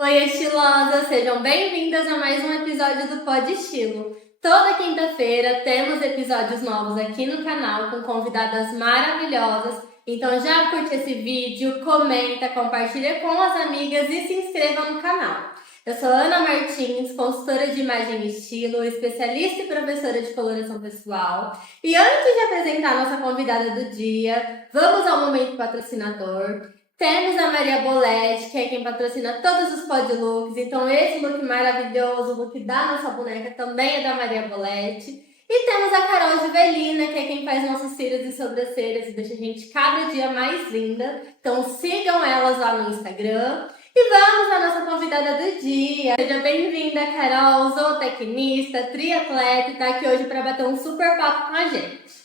Oi, estilosas! Sejam bem-vindas a mais um episódio do Pod Estilo. Toda quinta-feira temos episódios novos aqui no canal com convidadas maravilhosas. Então já curte esse vídeo, comenta, compartilha com as amigas e se inscreva no canal. Eu sou Ana Martins, consultora de imagem e estilo, especialista e professora de coloração pessoal. E antes de apresentar a nossa convidada do dia, vamos ao momento patrocinador. Temos a Maria Bolete, que é quem patrocina todos os podlooks. Então, esse look maravilhoso, o look da nossa boneca, também é da Maria Bolete. E temos a Carol Juvelina, que é quem faz nossos cílios e sobrancelhas e deixa a gente cada dia mais linda. Então, sigam elas lá no Instagram. E vamos à nossa convidada do dia. Seja bem-vinda, Carol, zootecnista, triatleta, e tá aqui hoje para bater um super papo com a gente.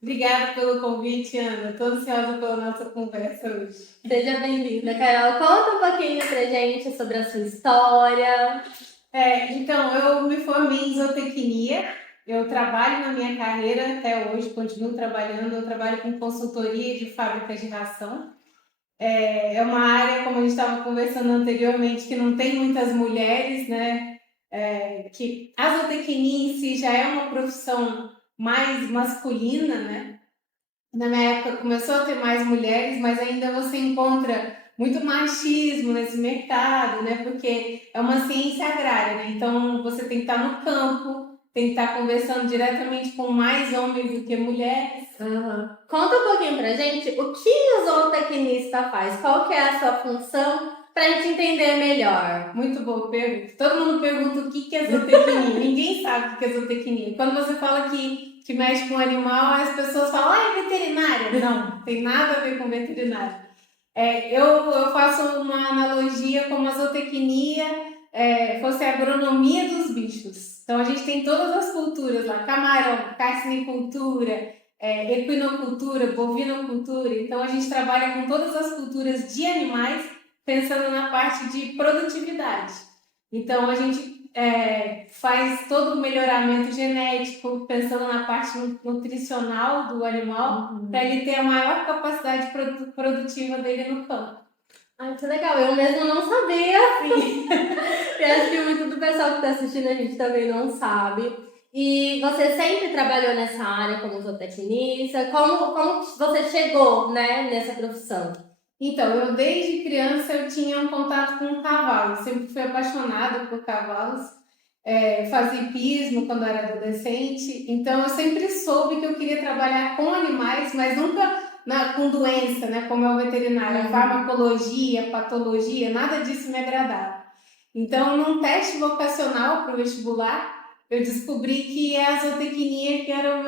Obrigada pelo convite, Ana. Estou ansiosa pela nossa conversa hoje. Seja bem-vinda, Carol. Conta um pouquinho pra gente sobre a sua história. Então, eu me formei em zootecnia. Eu trabalho na minha carreira até hoje, continuo trabalhando. Eu trabalho com consultoria de fábricas de ração. É uma área, como a gente estava conversando anteriormente, que não tem muitas mulheres, né? Que a zootecnia em si já é uma profissão mais masculina, né? Na minha época começou a ter mais mulheres, mas ainda você encontra muito machismo nesse mercado, né? Porque é uma ciência agrária, né? Então você tem que estar no campo, tem que estar conversando diretamente com mais homens do que mulheres. Uhum. Conta um pouquinho pra gente o que o zootecnista faz, qual que é a sua função, pra gente entender melhor. Muito boa pergunta. Todo mundo pergunta o que é zootecnia. Ninguém sabe o que é zootecnia. Quando você fala que mexe com animal, as pessoas falam, é veterinária. Não, tem nada a ver com veterinária. Eu faço uma analogia como a zootecnia fosse a agronomia dos bichos. Então a gente tem todas as culturas lá, camarão, carcinicultura, equinocultura, bovinocultura. Então a gente trabalha com todas as culturas de animais, pensando na parte de produtividade. Então a gente faz todo o melhoramento genético, pensando na parte nutricional do animal, para ele ter a maior capacidade produtiva dele no campo. Ai, que legal, eu mesma não sabia. E acho que muito do pessoal que tá assistindo a gente também não sabe. E você sempre trabalhou nessa área como zootecnista? Como você chegou, né, nessa profissão? Então, eu desde criança eu tinha um contato com cavalos, sempre fui apaixonada por cavalos, fazia hipismo quando era adolescente, então eu sempre soube que eu queria trabalhar com animais, mas nunca com doença, né, como é o veterinário, farmacologia, patologia, nada disso me agradava. Então, num teste vocacional para o vestibular, eu descobri que é a zootecnia que era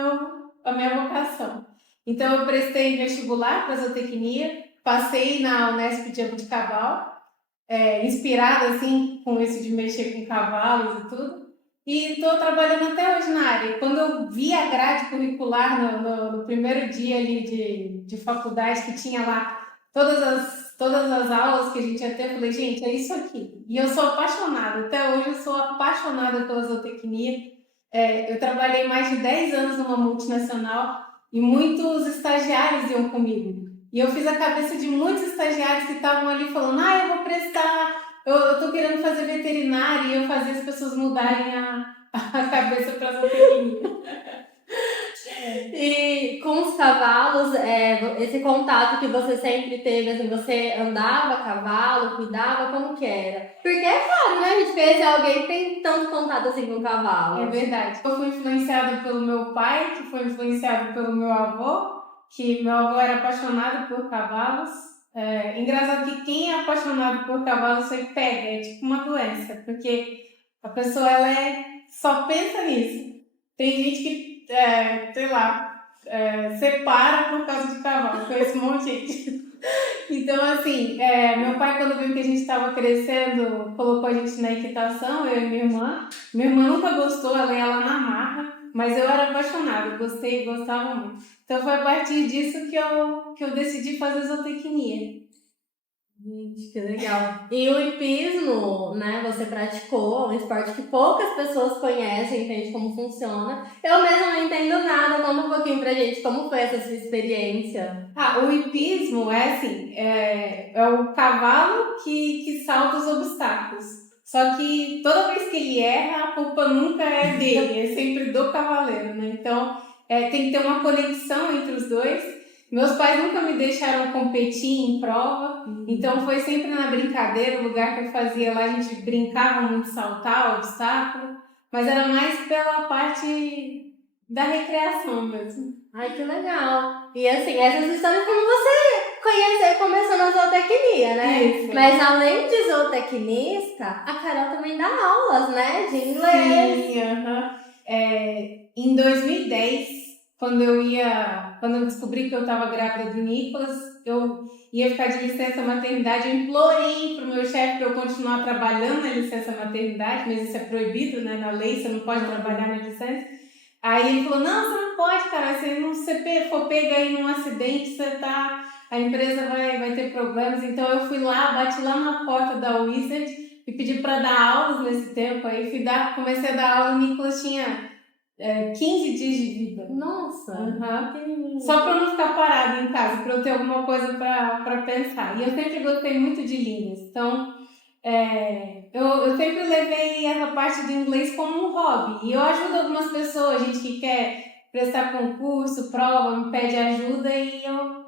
a minha vocação. Então, eu prestei vestibular para zootecnia, passei na Unesp de Jabuticabal, inspirada assim com isso de mexer com cavalos e tudo. E estou trabalhando até hoje na área. Quando eu vi a grade curricular no primeiro dia ali de faculdade, que tinha lá todas as aulas que a gente ia ter, eu falei, gente, é isso aqui. E eu sou apaixonada, até hoje eu sou apaixonada pela zootecnia. Eu trabalhei mais de 10 anos numa multinacional e muitos estagiários iam comigo. E eu fiz a cabeça de muitos estagiários que estavam ali falando, eu vou prestar, eu tô querendo fazer veterinária, e eu fazia as pessoas mudarem a cabeça para a zootecnia. E com os cavalos, esse contato que você sempre teve, assim, você andava a cavalo, cuidava, como que era? Porque é claro, né? A gente conhece alguém que tem tanto contato assim com o cavalo. É verdade. Eu fui influenciada pelo meu pai, que foi influenciado pelo meu avô, que meu avô era apaixonado por cavalos. Engraçado que quem é apaixonado por cavalos você pega, é tipo uma doença, porque a pessoa só pensa nisso. Tem gente que, sei lá, separa por causa de cavalo, conheço um monte de gente. Então, assim, meu pai, quando viu que a gente estava crescendo, colocou a gente na equitação, eu e minha irmã. Minha irmã nunca gostou, ela ia lá na marra, mas eu era apaixonada, gostei, gostava muito. Então, foi a partir disso que eu decidi fazer zootecnia. Gente, que legal. E o hipismo, né, você praticou, um esporte que poucas pessoas conhecem, entende como funciona. Eu mesma não entendo nada, conta um pouquinho pra gente como foi essa sua experiência. O hipismo é assim, é o cavalo que salta os obstáculos. Só que toda vez que ele erra, a culpa nunca é dele, é sempre do cavaleiro, né? Então, tem que ter uma conexão entre os dois. Meus pais nunca me deixaram competir em prova, então foi sempre na brincadeira, o lugar que eu fazia lá, a gente brincava muito saltar, obstáculo, mas era mais pela parte da recreação mesmo. Ai, que legal. E assim, essas histórias como você conheceu, começou na zootecnia, né? Isso. Mas além de zootecnista, a Carol também dá aulas, né? De inglês. Sim, aham. Em 2010, quando eu descobri que eu estava grávida do Nicolas, eu ia ficar de licença maternidade, eu implorei pro meu chefe para eu continuar trabalhando na licença maternidade, mas isso é proibido, né? Na lei, você não pode trabalhar na licença. Aí ele falou, não, você não pode, cara, se você for pega aí num acidente, a empresa vai ter problemas. Então eu fui lá, bati lá na porta da Wizard e pedi para dar aulas nesse tempo. Aí comecei a dar aula e o Nicolas tinha 15 dias de vida. Nossa, Uhum. Só para eu não ficar parada em casa, para eu ter alguma coisa para pensar. E eu sempre gostei muito de línguas, então eu sempre levei essa parte do inglês como um hobby. E eu ajudo algumas pessoas, gente que quer prestar concurso, prova, me pede ajuda e eu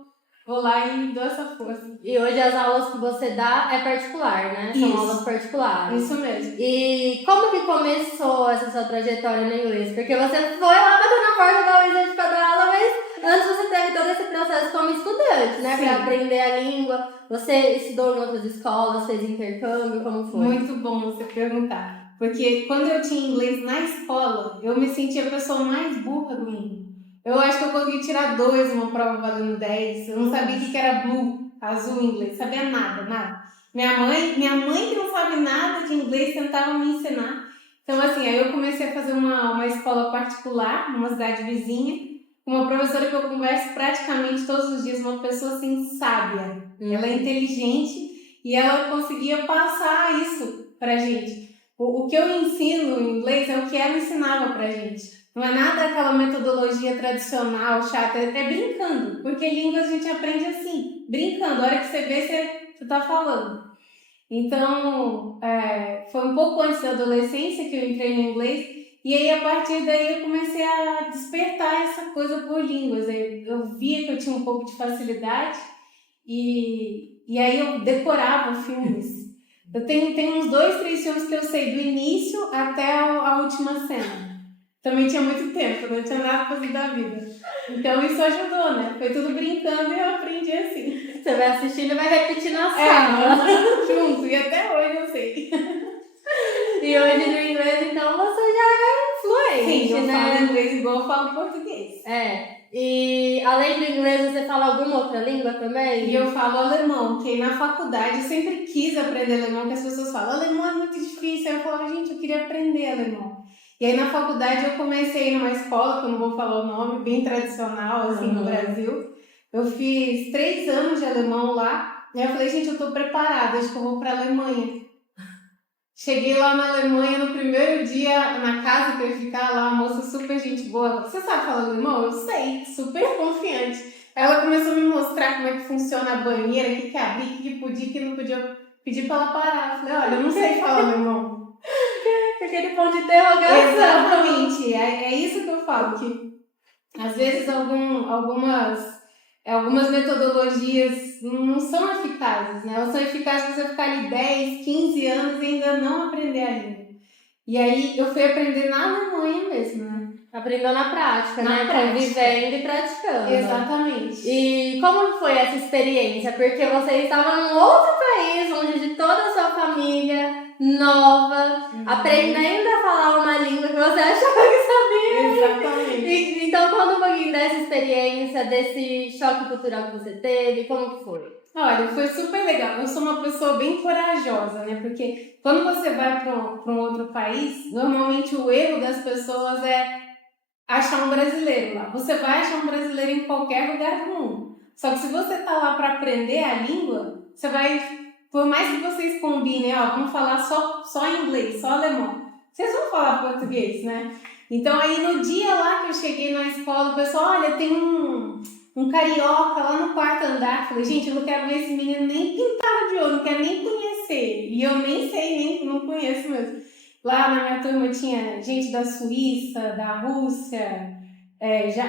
vou lá e dou essa força. e hoje as aulas que você dá é particular, né? São Isso. aulas particulares. Isso mesmo. E como que começou essa sua trajetória no inglês? Porque você foi lá bater na porta da Wizard para dar aula, mas antes você teve todo esse processo como estudante, né? Sim. Para aprender a língua. Você estudou em outras escolas, fez intercâmbio, como foi? Muito bom você perguntar. Porque quando eu tinha inglês na escola, eu me sentia a pessoa mais burra do mundo. Eu acho que eu consegui tirar 2 numa prova valendo 10. Eu não sabia o que era blue, azul em inglês. Sabia nada, nada. Minha mãe que não sabe nada de inglês, tentava me ensinar. Então, assim, aí eu comecei a fazer uma escola particular, numa cidade vizinha, com uma professora que eu converso praticamente todos os dias, uma pessoa assim sábia. Ela é inteligente e ela conseguia passar isso pra gente. O que eu ensino em inglês é o que ela ensinava pra gente. Não é nada aquela metodologia tradicional, chata, é brincando. Porque línguas a gente aprende assim, brincando. A hora que você vê, você tá falando. Então, foi um pouco antes da adolescência que eu entrei no inglês. E aí, a partir daí, eu comecei a despertar essa coisa por línguas. Eu via que eu tinha um pouco de facilidade. E aí eu decorava filmes. Eu tenho uns 2, 3 filmes que eu sei do início até a última cena. Também tinha muito tempo, não tinha nada pra fazer da vida. Então isso ajudou, né? Foi tudo brincando e eu aprendi assim. Você vai assistindo e vai repetindo a sala. Junto, e até hoje eu sei. E hoje no inglês, então, você já é fluente, Sim, eu né? falo inglês igual eu falo português. E além do inglês, você fala alguma outra língua também? E eu falo alemão, que na faculdade eu sempre quis aprender alemão, que as pessoas falam, alemão é muito difícil. Aí eu falo, gente, eu queria aprender alemão. E aí na faculdade eu comecei numa escola, que eu não vou falar o nome, bem tradicional, assim, no Brasil. Eu fiz 3 anos de alemão lá, e aí eu falei, gente, eu tô preparada, acho que eu vou pra Alemanha. Cheguei lá na Alemanha no primeiro dia, na casa que eu ia ficar lá, uma moça super gente boa. Você sabe falar alemão? Eu sei, super confiante. Ela começou a me mostrar como é que funciona a banheira, o que abria, o que podia, o que não podia. Pedi pra ela parar. Eu falei, olha, eu não sei falar alemão. Aquele ponto de interrogação. Exatamente, é isso que eu falo, que às vezes algumas metodologias não são eficazes, né? Elas são eficazes para você ficar ali 10, 15 anos e ainda não aprender a língua. E aí eu fui aprender na Alemanha mesmo, né? Aprendeu na prática, né? prática. Convivendo e praticando. Exatamente. E como foi essa experiência? Porque você estava num outro país, longe de toda a sua família, nova, aprendendo a falar uma língua que você achava que sabia. Exatamente. Então, conta um pouquinho dessa experiência, desse choque cultural que você teve, como que foi? Olha, foi super legal. Eu sou uma pessoa bem corajosa, né? Porque quando você vai para um outro país, normalmente o erro das pessoas é achar um brasileiro lá. Você vai achar um brasileiro em qualquer lugar do mundo. Só que se você tá lá para aprender a língua, você vai por mais que vocês combinem, ó, vamos falar só inglês, só alemão, vocês vão falar português, né? Então aí no dia lá que eu cheguei na escola, o pessoal, olha, tem um carioca lá no quarto andar. Eu falei, gente, eu não quero ver esse menino nem pintado de ouro, não quero nem conhecer. E eu nem sei, nem não conheço mesmo. Lá na minha turma tinha gente da Suíça, da Rússia,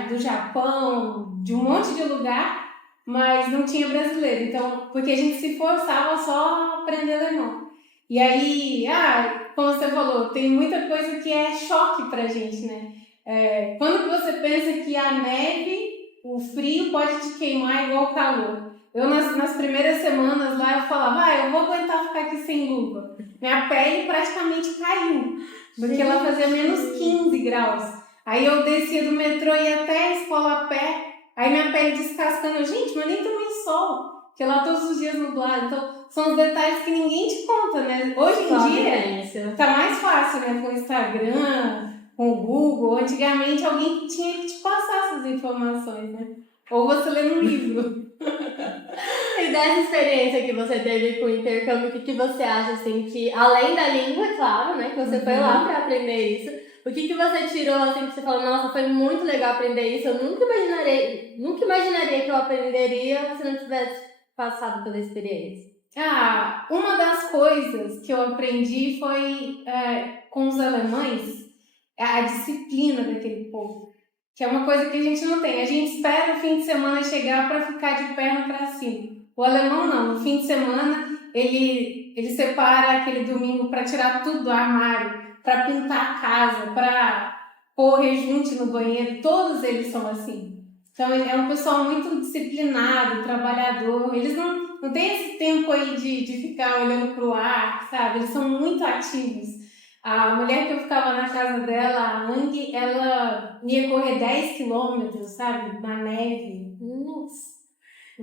do Japão, de um monte de lugar, mas não tinha brasileiro. Então, porque a gente se forçava só a aprender alemão. E aí, como você falou, tem muita coisa que é choque pra gente, né? Quando você pensa que a neve, o frio pode te queimar igual o calor. Eu, nas primeiras semanas lá, eu falava, eu vou aguentar ficar aqui sem luva. Minha pele praticamente caiu, porque ela fazia menos 15 graus. Aí eu descia do metrô e ia até a escola a pé, aí minha pele descascando. Gente, mas nem tomei sol, porque lá todos os dias nublado. Então, são os detalhes que ninguém te conta, né? Hoje em dia, tá mais fácil, né? Com o Instagram, com o Google. Antigamente, alguém tinha que te passar essas informações, né? Ou você lê num livro. E dessa experiência que você teve com o intercâmbio, o que você acha, assim, que além da língua, claro, né, que você foi lá para aprender isso, o que você tirou, assim, que você falou, nossa, foi muito legal aprender isso, eu nunca imaginaria que eu aprenderia se não tivesse passado pela experiência. Uma das coisas que eu aprendi foi com os alemães, a disciplina daquele povo. Que é uma coisa que a gente não tem. A gente espera o fim de semana chegar para ficar de perna para cima. O alemão não. No fim de semana, ele separa aquele domingo para tirar tudo do armário, para pintar a casa, para pôr rejunte no banheiro. Todos eles são assim. Então, é um pessoal muito disciplinado, trabalhador. Eles não têm esse tempo aí de ficar olhando para o ar, sabe? Eles são muito ativos. A mulher que eu ficava na casa dela, a Ang, ela ia correr 10 quilômetros, sabe? Na neve. Nossa.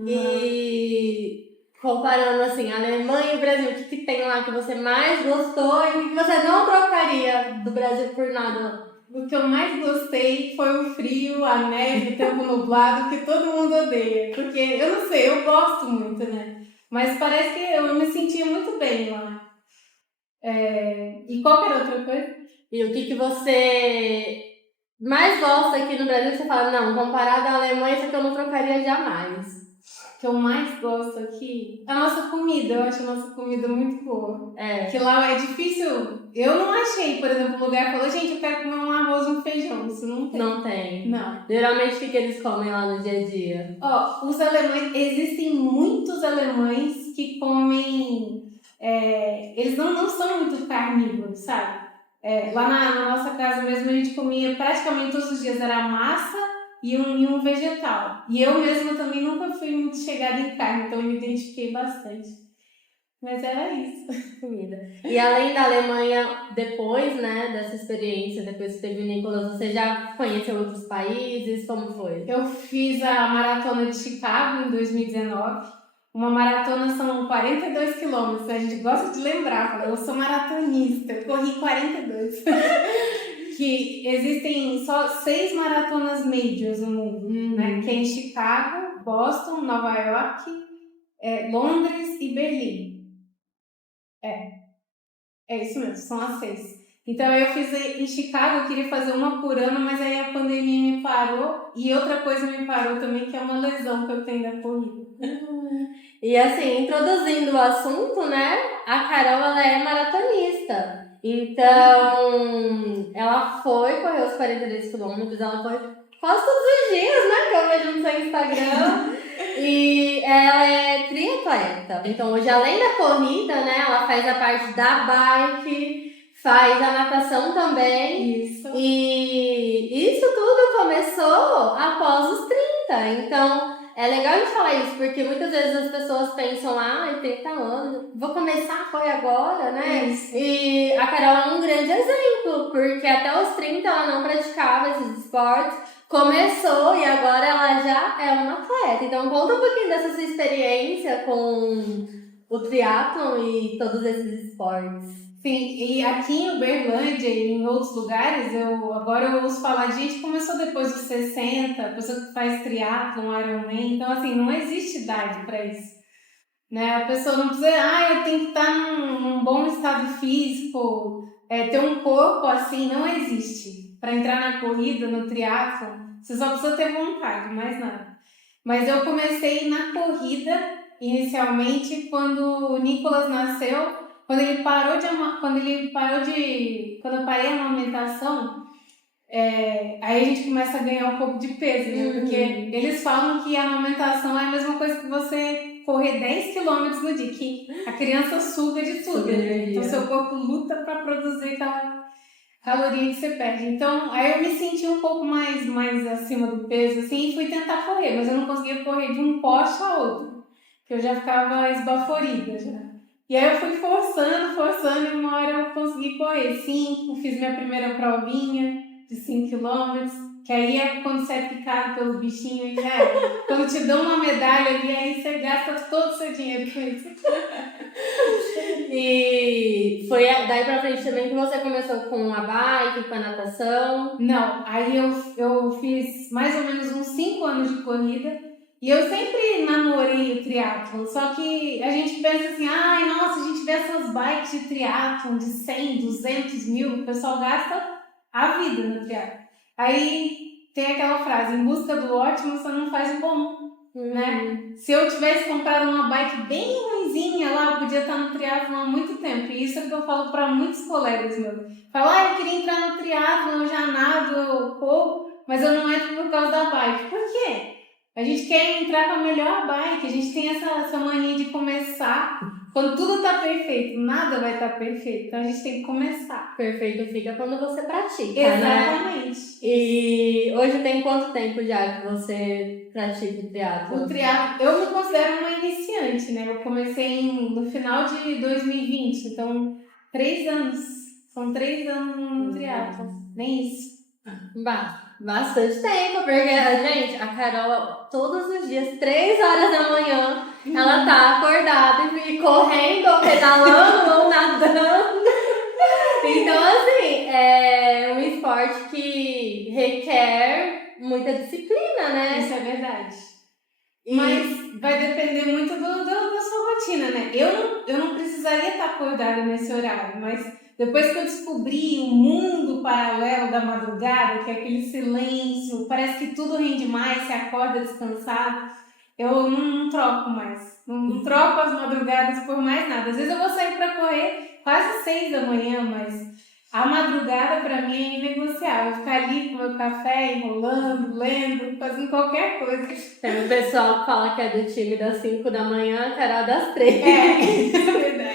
E comparando assim, a Alemanha e o Brasil, o que tem lá que você mais gostou e o que você não trocaria do Brasil por nada? O que eu mais gostei foi o frio, a neve, o tempo nublado, que todo mundo odeia. Porque, eu não sei, eu gosto muito, né? Mas parece que eu me sentia muito bem lá. E qual que era outra coisa? E o que você mais gosta aqui no Brasil, você fala, não, comparado à Alemanha, isso aqui eu não trocaria jamais. O que eu mais gosto aqui é a nossa comida. Eu acho a nossa comida muito boa. Que lá é difícil. Eu não achei, por exemplo, um lugar que falou, gente, eu quero comer um arroz e um feijão. Isso não tem. Não tem. Não. Geralmente, o que eles comem lá no dia a dia? Os alemães, existem muitos alemães que comem. Eles não são muito carnívoros, sabe? Lá na nossa casa mesmo a gente comia praticamente todos os dias, era massa e um vegetal. E eu mesma também nunca fui muito chegada em carne, então eu me identifiquei bastante. Mas era isso. Comida. E além da Alemanha, depois, né, dessa experiência, depois que teve o Nicolas, você já conheceu outros países? Como foi? Eu fiz a maratona de Chicago em 2019. Uma maratona são 42 quilômetros, a gente gosta de lembrar, eu sou maratonista, eu corri 42. Que existem só 6 maratonas majors no mundo, né? Que é em Chicago, Boston, Nova York, Londres e Berlim. É isso mesmo, são as 6. Então eu fiz em Chicago, eu queria fazer uma por ano, mas aí a pandemia me parou e outra coisa me parou também, que é uma lesão que eu tenho da corrida. E assim, introduzindo o assunto, né? A Carol, ela é maratonista. Então, ela foi correr os 42 quilômetros, ela foi quase todos os dias, né? Que eu vejo no seu Instagram. E ela é triatleta. Então, hoje, além da corrida, né? Ela faz a parte da bike, faz a natação também. Isso. E isso tudo começou após os 30. Então, é legal a gente falar isso, porque muitas vezes as pessoas pensam, 30 anos, vou começar, foi agora, né? Isso. E a Carol é um grande exemplo, porque até os 30 ela não praticava esses esportes, começou e agora ela já é uma atleta. Então conta um pouquinho dessa sua experiência com o triatlon e todos esses esportes. Sim, e aqui em Uberlândia e em outros lugares, agora eu ouço falar de gente que começou depois dos 60, pessoa que faz triatlon, Ironman, então assim, não existe idade para isso. né? A pessoa não precisa, eu tenho que estar num bom estado físico, ter um corpo assim, não existe. Para entrar na corrida, no triatlon, você só precisa ter vontade, mais nada. Mas eu comecei na corrida inicialmente quando o Nicolas nasceu, quando eu parei a amamentação, aí a gente começa a ganhar um pouco de peso, né? Porque eles falam que a amamentação é a mesma coisa que você correr 10 quilômetros no dia, que a criança suga de tudo. Então seu corpo luta para produzir aquela caloria que você perde. Então, aí eu me senti um pouco mais acima do peso, assim, e fui tentar correr, mas eu não conseguia correr de um poste a outro, porque eu já ficava esbaforida já. E aí eu fui forçando, e uma hora eu consegui correr 5, fiz minha primeira provinha de 5 quilômetros, que aí é quando você é picado pelo bichinho, e quando te dão uma medalha ali, aí você gasta todo o seu dinheiro com isso. E foi daí pra frente também que você começou com a bike, com a natação? Não, aí eu fiz mais ou menos uns 5 anos de corrida e eu sempre namorei o triatlon, só que a gente pensa assim, nossa, a gente vê essas bikes de triatlon de 100, 200 mil, o pessoal gasta a vida no triatlon. Aí tem aquela frase, em busca do ótimo você não faz o bom, né? Se eu tivesse comprado uma bike bem ruinzinha lá, eu podia estar no triatlon há muito tempo. E isso é o que eu falo para muitos colegas meus. Fala, eu queria entrar no triatlon, eu já nado, eu corro, mas eu não entro por causa da bike. Por quê? A gente quer entrar com a melhor bike, a gente tem essa mania de começar quando tudo tá perfeito. Nada vai estar perfeito, então a gente tem que começar. Perfeito fica quando você pratica, Exatamente. Né? E hoje tem quanto tempo já que você pratica o triatlon? O triatlon, eu me considero uma iniciante, né? Eu comecei no final de 2020, então 3 anos. São 3 anos no triatlon, nem isso. Bastante tempo, porque, gente, a Carol, todos os dias, 3 horas da manhã, ela tá acordada e correndo, ou pedalando, ou nadando. Então, assim, é um esporte que requer muita disciplina, né? Isso é verdade. Mas vai depender muito da sua rotina, né? Eu não precisaria estar acordada nesse horário, mas depois que eu descobri o mundo paralelo da madrugada, que é aquele silêncio, parece que tudo rende mais, você acorda descansado, eu não troco mais. Não troco as madrugadas por mais nada. Às vezes eu vou sair para correr quase 6 da manhã, mas a madrugada para mim é inegociável. Ficar ali com meu café, enrolando, lendo, fazendo qualquer coisa. Tem um pessoal que fala que é do time das 5 da manhã, a Carol das 3. É verdade.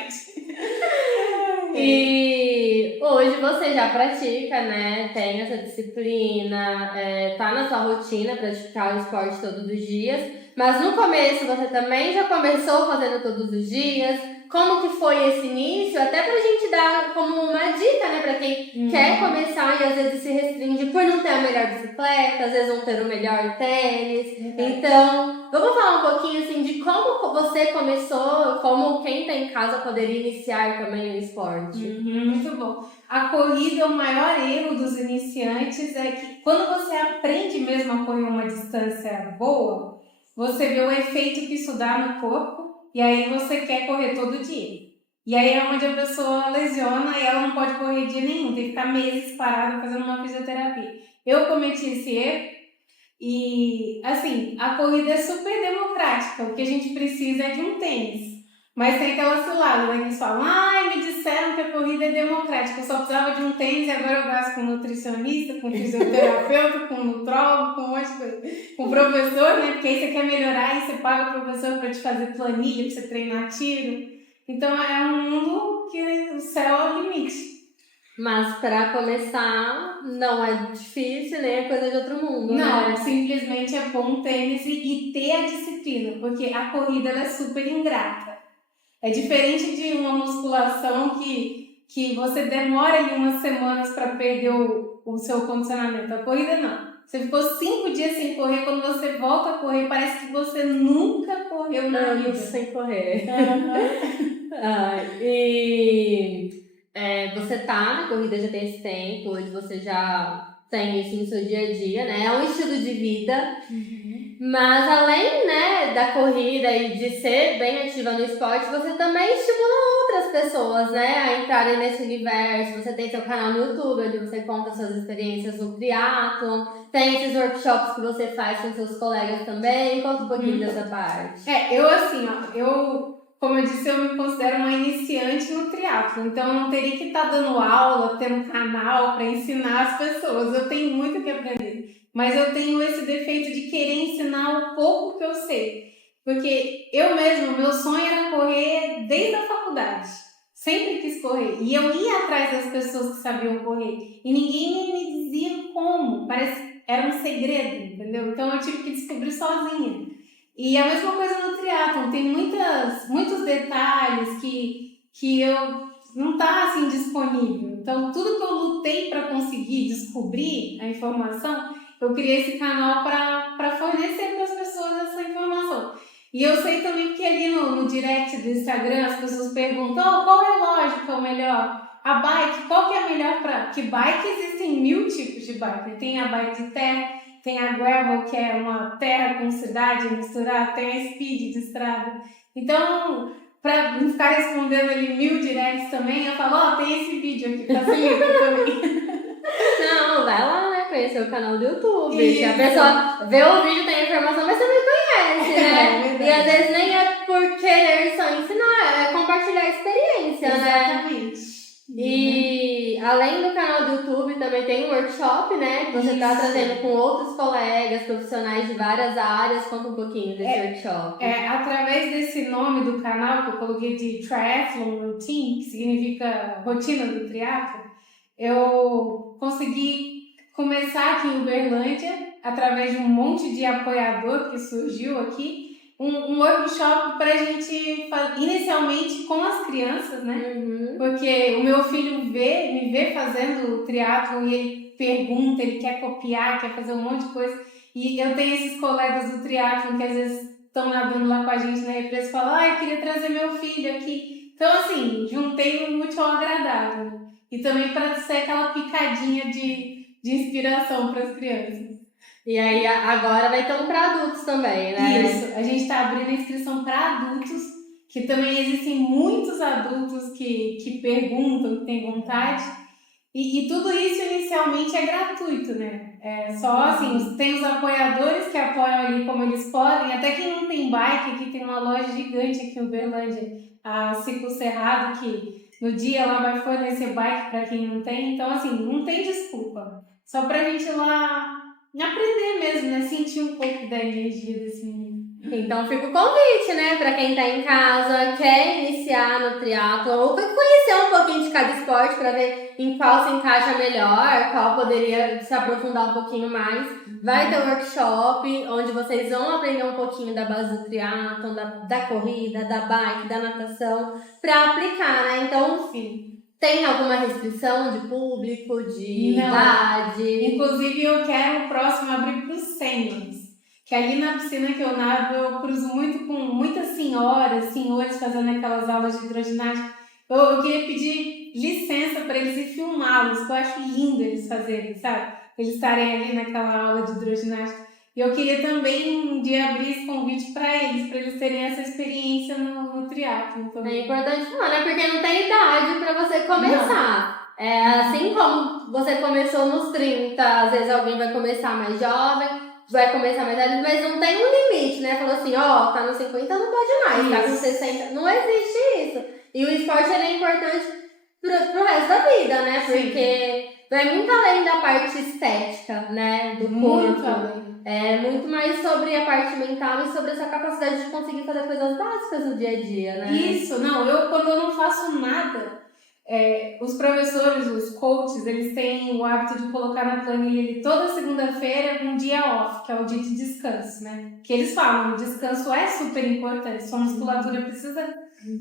E hoje você já pratica, né? Tem essa disciplina, tá na sua rotina praticar o esporte todos os dias. Mas no começo você também já começou fazendo todos os dias. Como que foi esse início? Até pra gente dar como uma dica, né? Pra quem quer começar e às vezes se restringe por não ter a melhor bicicleta, às vezes não ter o melhor tênis. Então, vamos falar um pouquinho assim de como você começou, como quem tá em casa poderia iniciar também o esporte. Muito bom. A corrida, o maior erro dos iniciantes é que quando você aprende mesmo a correr uma distância boa, você vê o efeito que isso dá no corpo e aí você quer correr todo dia. E aí é onde a pessoa lesiona e ela não pode correr dia nenhum, tem que ficar meses parada fazendo uma fisioterapia. Eu cometi esse erro e, assim, a corrida é super democrática, o que a gente precisa é de um tênis. Mas tem aquela cilada, né, que eles falam, me disseram que a corrida é democrática, eu só precisava de um tênis e agora eu gasto com nutricionista, com fisioterapeuta, com nutrólogo, com um monte de coisa. Com professor, né, porque aí você quer melhorar e você paga o professor para te fazer planilha, para você treinar tiro. Então é um mundo que o céu é o limite. Mas para começar, não é difícil, nem é coisa de outro mundo, não, né? Simplesmente é bom um tênis e ter a disciplina, porque a corrida ela é super ingrata. É diferente de uma musculação que você demora ali umas semanas para perder o seu condicionamento. A corrida não. Você ficou 5 dias sem correr, quando você volta a correr, parece que você nunca correu na vida. Sem correr. Você tá na corrida já tem esse tempo, hoje você já tem isso no seu dia a dia, né? É um estilo de vida. Mas além, né, da corrida e de ser bem ativa no esporte, você também estimula outras pessoas, né, a entrarem nesse universo. Você tem seu canal no YouTube, onde você conta suas experiências no triatlon. Tem esses workshops que você faz com seus colegas também. Conta um pouquinho dessa parte. Eu assim, ó, como eu disse, eu me considero uma iniciante no triatlo, então eu não teria que estar dando aula, ter um canal para ensinar as pessoas. Eu tenho muito que aprender, mas eu tenho esse defeito de querer ensinar o pouco que eu sei, porque eu mesma, meu sonho era correr desde a faculdade, sempre quis correr, e eu ia atrás das pessoas que sabiam correr, e ninguém me dizia como, parece era um segredo, entendeu? Então eu tive que descobrir sozinha. E a mesma coisa no triatlon, tem muitos detalhes que eu não tá assim disponível. Então, tudo que eu lutei para conseguir descobrir a informação, eu criei esse canal para fornecer para as pessoas essa informação. E eu sei também que ali no direct do Instagram as pessoas perguntam: qual relógio que é o melhor? A bike, qual que é a melhor para... Que bike existem 1000 tipos de bike. Tem a bike de terra, tem a gravel, que é uma terra com cidade misturada, tem a speed de estrada. Então, para não ficar respondendo ali 1000 directs também, eu falo, tem esse vídeo aqui, facilita também. Não, vai lá, né, conhecer o canal do YouTube. Isso. A pessoa vê o vídeo, tem a informação, mas também conhece, né? E às vezes nem é por querer só ensinar, é compartilhar a experiência, Exatamente. né? E além do canal do YouTube, também tem um workshop, né? Que você está trazendo com outros colegas, profissionais de várias áreas. Conta um pouquinho desse workshop. Através desse nome do canal que eu coloquei de Triathlon Routine, que significa rotina do triatlo, eu consegui começar aqui em Uberlândia, através de um monte de apoiador que surgiu aqui, um workshop para a gente inicialmente com as crianças, né? Porque o meu filho me vê fazendo o triatlo e ele pergunta, ele quer copiar, quer fazer um monte de coisa. E eu tenho esses colegas do triatlo que às vezes estão nadando lá com a gente na represa e falam: eu queria trazer meu filho aqui. Então, assim, juntei um útil ao agradável. E também para ser aquela picadinha de inspiração para as crianças. E aí agora vai ter um para adultos também, né? Isso, a gente está abrindo a inscrição para adultos, que também existem muitos adultos que perguntam, que têm vontade. E tudo isso inicialmente é gratuito, né? É só assim, tem os apoiadores que apoiam ali como eles podem, até quem não tem bike, aqui tem uma loja gigante aqui em Uberlândia, a Ciclo Cerrado, que no dia ela vai fornecer bike para quem não tem. Então, assim, não tem desculpa. Só pra gente ir lá aprender mesmo, né? Sentir um pouco da energia desse menino. Então fica o convite, né? Pra quem tá em casa, quer iniciar no triatlo ou conhecer um pouquinho de cada esporte pra ver em qual se encaixa melhor, qual poderia se aprofundar um pouquinho mais. Vai ter um workshop onde vocês vão aprender um pouquinho da base do triatlo, da corrida, da bike, da natação, pra aplicar, né? Então, sim. Tem alguma restrição de público, de idade? Inclusive, eu quero o próximo abrir para os sêniores. Que ali na piscina que eu nado, eu cruzo muito com muitas senhores fazendo aquelas aulas de hidroginástica. Eu queria pedir licença para eles e filmá-los, que eu acho lindo eles fazerem, sabe? Eles estarem ali naquela aula de hidroginástica. E eu queria também um dia abrir esse convite para eles terem essa experiência no triatlo. É importante falar, né? Porque não tem idade para você começar. Assim como você começou nos 30, às vezes alguém vai começar mais jovem, vai começar mais velho, mas não tem um limite, né? Falou assim, tá nos 50, não pode mais, tá com 60, não existe isso. E o esporte ele é importante pro resto da vida, né? Porque vai muito além da parte estética, né? Do corpo. Muito além. É muito mais sobre a parte mental e sobre essa capacidade de conseguir fazer coisas básicas no dia a dia, né? Isso, quando eu não faço nada, os professores, os coaches, eles têm o hábito de colocar na planilha toda segunda-feira um dia off, que é o dia de descanso, né? Que eles falam, o descanso é super importante, sua musculatura precisa...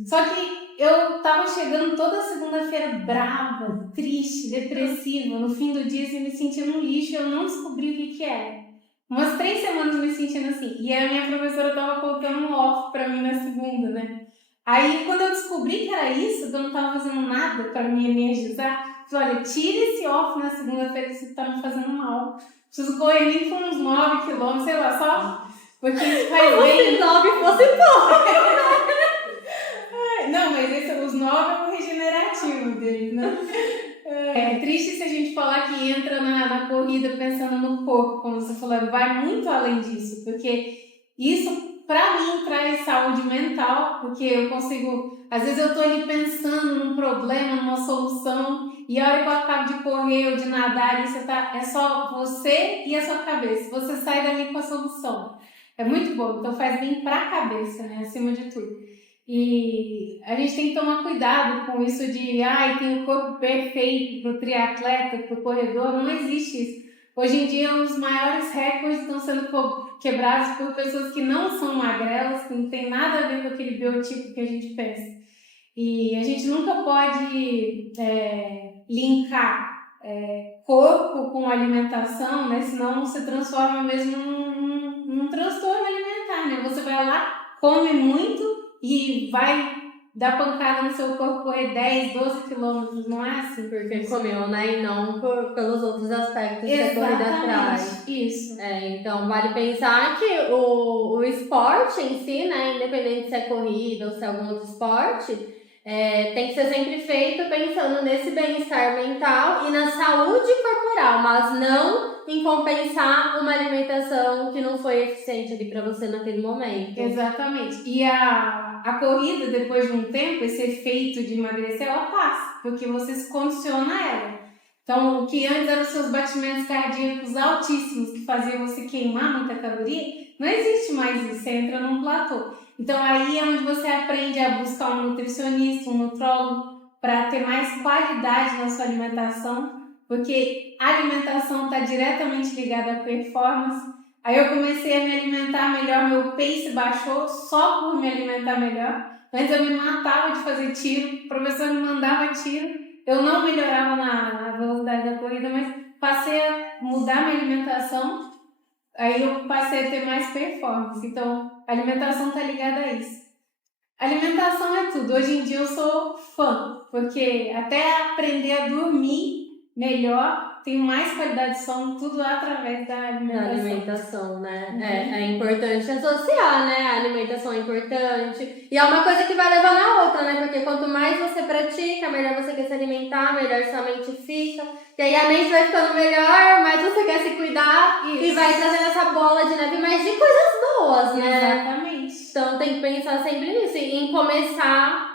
Só que eu tava chegando toda segunda-feira brava, triste, depressiva, no fim do dia assim, me sentindo um lixo e eu não descobri o que era. Umas 3 semanas me sentindo assim. E a minha professora tava colocando um off pra mim na segunda, né? Aí, quando eu descobri que era isso, que eu não tava fazendo nada pra me energizar, falei, olha, tira esse off na segunda-feira, isso tá me fazendo mal. Preciso correr nem com uns 9 quilômetros, sei lá, Porque isso faz Como bem. se 9 fosse pouco. Não, mas os 9 é o regenerativo deles, né? É triste se a gente falar que entra na corrida pensando no corpo, como você falou, vai muito além disso, porque isso, pra mim, traz saúde mental, porque eu consigo, às vezes eu tô ali pensando num problema, numa solução, e a hora que eu acabo de correr ou de nadar, ali é só você e a sua cabeça, você sai dali com a solução. É muito bom, então faz bem pra cabeça, né, acima de tudo. E a gente tem que tomar cuidado com isso de tem o corpo perfeito para o triatleta, para o corredor, não existe isso. Hoje em dia os maiores recordes estão sendo quebrados por pessoas que não são magrelas, que não tem nada a ver com aquele biotipo que a gente pensa. E a gente nunca pode linkar corpo com alimentação, né? Senão se transforma mesmo num transtorno alimentar, né? Você vai lá, come muito e vai dar pancada no seu corpo, correr 10, 12 quilômetros, não é assim? Porque comeu, né? E não pelos outros aspectos que a corrida traz. Isso. Então, vale pensar que o esporte em si, né? Independente se é corrida ou se é algum outro esporte, tem que ser sempre feito pensando nesse bem-estar mental e na saúde corporal, mas não em compensar uma alimentação que não foi eficiente ali para você naquele momento. Exatamente. E a corrida, depois de um tempo, esse efeito de emagrecer, ela passa, porque você se condiciona a ela. Então, o que antes eram os seus batimentos cardíacos altíssimos, que faziam você queimar muita caloria, não existe mais isso, você entra num platô. Então, aí é onde você aprende a buscar um nutricionista, um nutrólogo, para ter mais qualidade na sua alimentação, porque a alimentação está diretamente ligada à performance. Aí eu comecei a me alimentar melhor, meu pace baixou só por me alimentar melhor. Antes eu me matava de fazer tiro, o professor me mandava tiro, eu não melhorava na velocidade da corrida, mas passei a mudar minha alimentação, aí eu passei a ter mais performance. Então, a alimentação está ligada a isso. Alimentação é tudo. Hoje em dia eu sou fã, porque até aprender a dormir melhor, tenho mais qualidade de sono, tudo através da alimentação. Da alimentação, né? É importante associar, né? A alimentação é importante. E é uma coisa que vai levando a outra, né? Porque quanto mais você pratica, melhor você quer se alimentar, melhor sua mente fica. E aí a mente vai ficando melhor, mais você quer se cuidar. Isso. E vai trazendo essa bola de neve, mas de coisas boas, né? Exatamente. Então tem que pensar sempre nisso. E em começar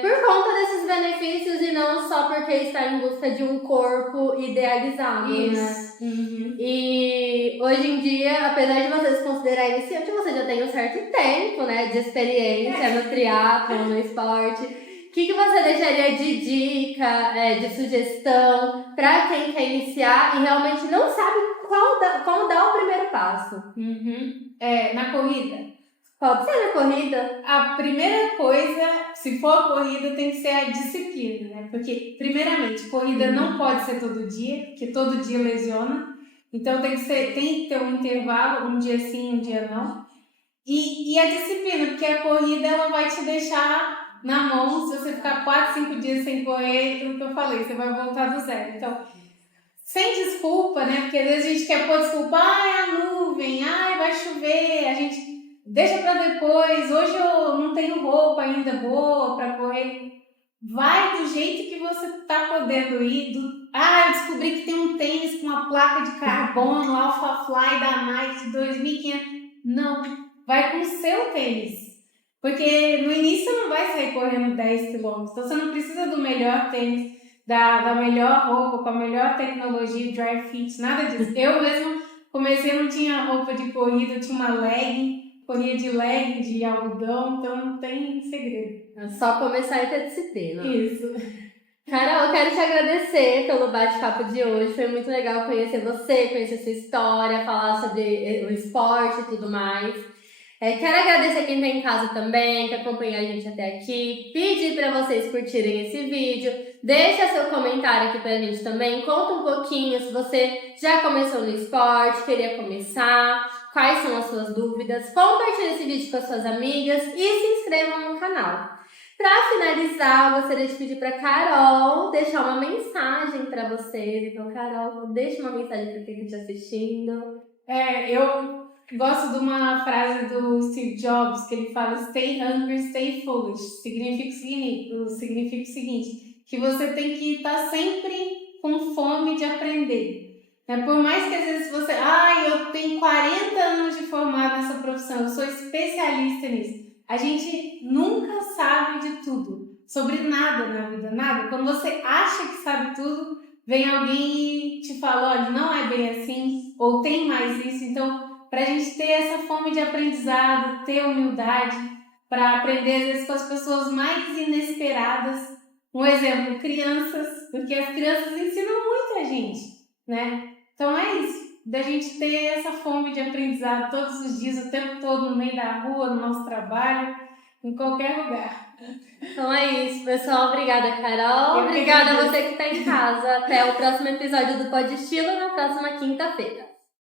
por conta desses benefícios e não só porque está em busca de um corpo idealizado, isso, né? Uhum. E hoje em dia, apesar de você se considerar iniciante, você já tem um certo tempo, né, de experiência no triatlo, no esporte. O que você deixaria de dica, de sugestão para quem quer iniciar e realmente não sabe como dar o primeiro passo? Uhum. Na corrida. Pode ser na corrida? A primeira coisa, se for corrida, tem que ser a disciplina, né? Porque, primeiramente, corrida não pode ser todo dia, porque todo dia lesiona. Então, tem que ter um intervalo, um dia sim, um dia não. E a disciplina, porque a corrida ela vai te deixar na mão. Se você ficar 4, 5 dias sem correr, aquilo que eu falei, você vai voltar do zero. Então, sem desculpa, né? Porque às vezes a gente quer pôr desculpa, a nuvem, vai chover, a gente deixa pra depois, hoje eu não tenho roupa ainda boa pra correr. Vai do jeito que você tá podendo ir. Eu descobri que tem um tênis com uma placa de carbono, Alpha Fly da Nike de 2.500. Não, vai com o seu tênis. Porque no início você não vai sair correndo 10 km, então você não precisa do melhor tênis, da melhor roupa, com a melhor tecnologia, dry fit, nada disso. Eu mesmo comecei, não tinha roupa de corrida, eu tinha uma legging, corria de legging, de algodão, então não tem segredo. É só começar e ter disciplina. Isso. Carol, eu quero te agradecer pelo bate-papo de hoje. Foi muito legal conhecer você, conhecer sua história, falar sobre o esporte e tudo mais. Quero agradecer quem está em casa também, que acompanhou a gente até aqui. Pedir para vocês curtirem esse vídeo. Deixa seu comentário aqui pra gente também. Conta um pouquinho se você já começou no esporte, queria começar, quais são as suas dúvidas. Compartilhe esse vídeo com as suas amigas e se inscrevam no canal. Para finalizar, eu gostaria de pedir para Carol deixar uma mensagem para vocês. Então, Carol, deixa uma mensagem para quem está te assistindo. Gosto de uma frase do Steve Jobs que ele fala: Stay hungry, stay foolish. Significa o seguinte: que você tem que estar sempre com fome de aprender. Né? Por mais que às vezes você, eu tenho 40 anos de formado nessa profissão, eu sou especialista nisso. A gente nunca sabe de tudo, sobre nada na vida, nada. Quando você acha que sabe tudo, vem alguém e te fala: olha, não é bem assim, ou tem mais isso. Então, para a gente ter essa fome de aprendizado, ter humildade, para aprender às vezes com as pessoas mais inesperadas. Um exemplo, crianças, porque as crianças ensinam muito a gente, né? Então é isso, da gente ter essa fome de aprendizado todos os dias, o tempo todo, no meio da rua, no nosso trabalho, em qualquer lugar. Então é isso, pessoal. Obrigada, Carol. Obrigada a você que está em casa. Até o próximo episódio do Pod Estilo, na próxima quinta-feira.